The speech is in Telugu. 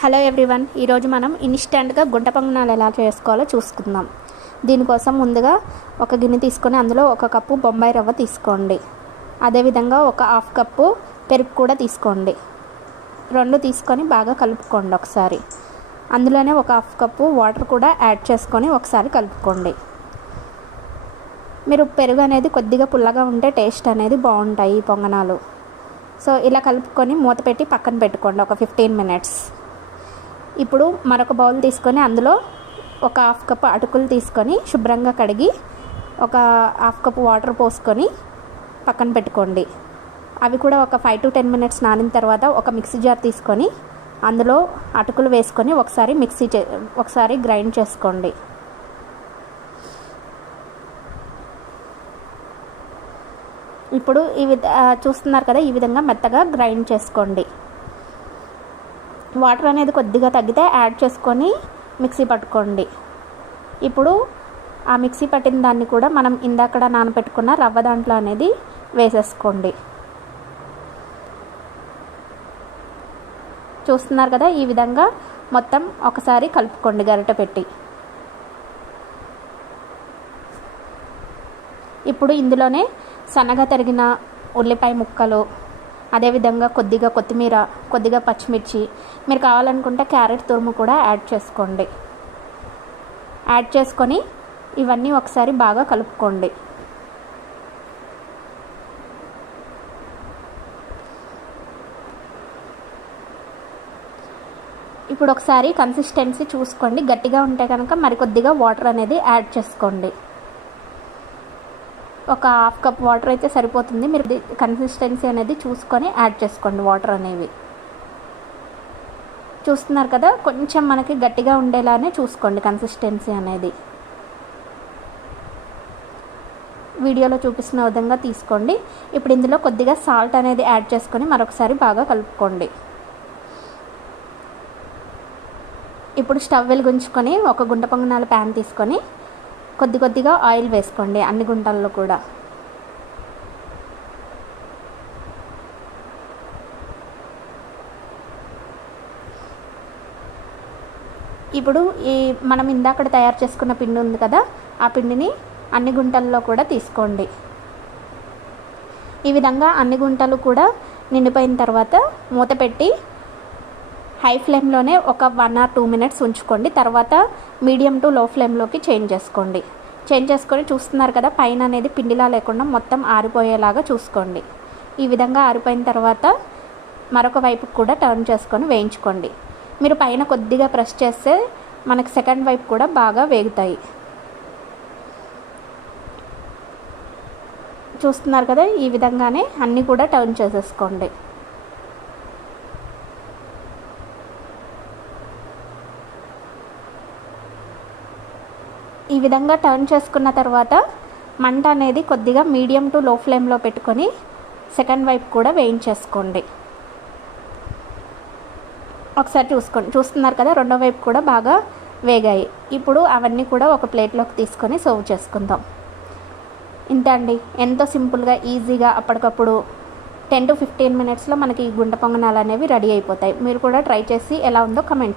హలో ఎవ్రీవన్ ఈరోజు మనం ఇన్స్టెంట్గా గుంట పొంగనాలు ఎలా చేసుకోవాలో చూసుకుందాం. దీనికోసం ముందుగా ఒక గిన్నె తీసుకొని అందులో ఒక కప్పు బొంబాయి రవ్వ తీసుకోండి. అదేవిధంగా ఒక హాఫ్ కప్పు పెరుగు కూడా తీసుకోండి. రెండు తీసుకొని బాగా కలుపుకోండి ఒకసారి. అందులోనే ఒక హాఫ్ కప్పు వాటర్ కూడా యాడ్ చేసుకొని ఒకసారి కలుపుకోండి. మీరు పెరుగు అనేది కొద్దిగా పుల్లగా ఉంటే టేస్ట్ అనేది బాగుంటాయి ఈ పొంగనాలు. సో ఇలా కలుపుకొని మూత పెట్టి పక్కన పెట్టుకోండి ఒక ఫిఫ్టీన్ మినిట్స్. ఇప్పుడు మరొక బౌల్ తీసుకొని అందులో ఒక హాఫ్ కప్ అటుకులు తీసుకొని శుభ్రంగా కడిగి ఒక హాఫ్ కప్ వాటర్ పోసుకొని పక్కన పెట్టుకోండి. అవి కూడా ఒక ఫైవ్ టు టెన్ మినిట్స్ నానిన తర్వాత ఒక మిక్సీ జార్ తీసుకొని అందులో అటుకులు వేసుకొని ఒకసారి మిక్సీ చే ఒకసారి గ్రైండ్ చేసుకోండి. ఇప్పుడు ఈ విధ చూస్తున్నారు కదా ఈ విధంగా మెత్తగా గ్రైండ్ చేసుకోండి. వాటర్ అనేది కొద్దిగా తగ్గితే యాడ్ చేసుకొని మిక్సీ పట్టుకోండి. ఇప్పుడు ఆ మిక్సీ పట్టిన దాన్ని కూడా మనం ఇందాకడ నానబెట్టుకున్న రవ్వ దాంట్లో అనేది వేసేసుకోండి. చూస్తున్నారు కదా ఈ విధంగా మొత్తం ఒకసారి కలుపుకోండి గరిట పెట్టి. ఇప్పుడు ఇందులోనే సన్నగా తరిగిన ఉల్లిపాయ ముక్కలు అదేవిధంగా కొద్దిగా కొత్తిమీర కొద్దిగా పచ్చిమిర్చి. మీరు కావాలనుకుంటే క్యారెట్ తురుము కూడా యాడ్ చేసుకోండి. యాడ్ చేసుకొని ఇవన్నీ ఒకసారి బాగా కలుపుకోండి. ఇప్పుడు ఒకసారి కన్సిస్టెన్సీ చూసుకోండి. గట్టిగా ఉంటే కనుక మరికొద్దిగా వాటర్ అనేది యాడ్ చేసుకోండి. ఒక హాఫ్ కప్ వాటర్ అయితే సరిపోతుంది. మీరు కన్సిస్టెన్సీ అనేది చూసుకొని యాడ్ చేసుకోండి వాటర్ అనేవి. చూస్తున్నారు కదా? కొంచెం మనకి గట్టిగా ఉండేలానే చూసుకోండి కన్సిస్టెన్సీ అనేది. వీడియోలో చూపిస్తున్న విధంగా తీసుకోండి. ఇప్పుడు ఇందులో కొద్దిగా సాల్ట్ అనేది యాడ్ చేసుకొని మరొకసారి బాగా కలుపుకోండి. ఇప్పుడు స్టవ్ వెలిగించుకొని ఒక గుంట పొంగనాల ప్యాన్ తీసుకొని కొద్ది కొద్దిగా ఆయిల్ వేసుకోండి అన్ని గుంటల్లో కూడా. ఇప్పుడు ఈ మనం ఇందాక తయారు చేసుకున్న పిండి ఉంది కదా ఆ పిండిని అన్ని గుంటల్లో కూడా తీసుకోండి. ఈ విధంగా అన్ని గుంటలు కూడా నిండిపోయిన తర్వాత మూత పెట్టి హై ఫ్లేమ్లోనే ఒక వన్ ఆర్ టూ మినిట్స్ ఉంచుకోండి. తర్వాత మీడియం టు లో ఫ్లేమ్లోకి చేంజ్ చేసుకోండి. చేంజ్ చేసుకొని చూస్తున్నారు కదా పైన అనేది పిండిలా లేకుండా మొత్తం ఆరిపోయేలాగా చూసుకోండి. ఈ విధంగా ఆరిపోయిన తర్వాత మరొక వైపుకు కూడా టర్న్ చేసుకొని వేయించుకోండి. మీరు పైన కొద్దిగా ప్రెస్ చేస్తే మనకు సెకండ్ వైపు కూడా బాగా వేగుతాయి. చూస్తున్నారు కదా ఈ విధంగానే అన్నీ కూడా టర్న్ చేసేసుకోండి. ఈ విధంగా టర్న్ చేసుకున్న తర్వాత మంట అనేది కొద్దిగా మీడియం టు లో ఫ్లేమ్లో పెట్టుకొని సెకండ్ వైపు కూడా వేయించేసుకోండి. ఒకసారి చూసుకోండి చూస్తున్నారు కదా రెండో వైపు కూడా బాగా వేగాయి. ఇప్పుడు అవన్నీ కూడా ఒక ప్లేట్లోకి తీసుకొని సర్వ్ చేసుకుందాం. ఇంతే అండి. ఎంతో సింపుల్గా ఈజీగా అప్పటికప్పుడు టెన్ టు ఫిఫ్టీన్ మినిట్స్లో మనకి ఈ గుంట పొంగనాలు అనేవి రెడీ అయిపోతాయి. మీరు కూడా ట్రై చేసి ఎలా ఉందో కమెంట్ చేయండి.